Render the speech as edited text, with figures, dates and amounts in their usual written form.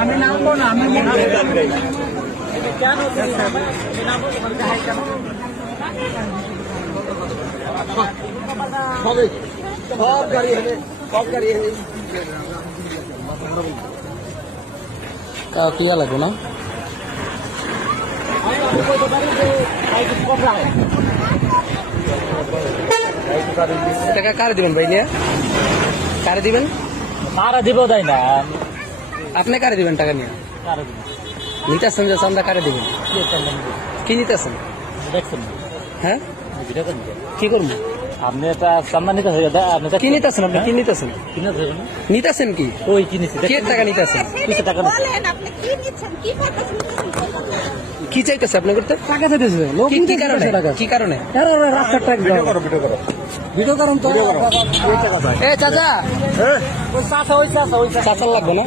আমি নামবো না, আমি সব গাড়ি হবে, সব গাড়ি হবে। কিয়া লাগবে না টাকা কারে দিবেন ভাই নিয়ে? কারে দিবেন? কারা দিব দেয় না, আপনি কারে দিবেন টাকা নিয়ে? কারা দিব নিতেছেন যে চান্দা কারে দিবেন? কি নিতেছেন? দেখছেন হ্যাঁ ভিডিও করেন কি করবো? আপনি এটা চান্দা নিতে হয়ে আপনি কি নিতেছেন? আপনি কি নিতেছেন? কিনে দেবেন নিতেছেন কি? ওই কিনেছি কে টাকা নিতেছেন? কিছু টাকা নিচ্ছে বলেন আপনি কি নিচ্ছেন, কি করতেছেন? কি চাইতেছে আপনি করতে? টাকা চাইতেছে লোক কি কারণে? কি কারণে? রাস্তার ট্রাক ভিডিও করো, ভিডিও করো, ভিডিও করুন তো। এ চাচা, ওই চাষা চাচার লাগবে না?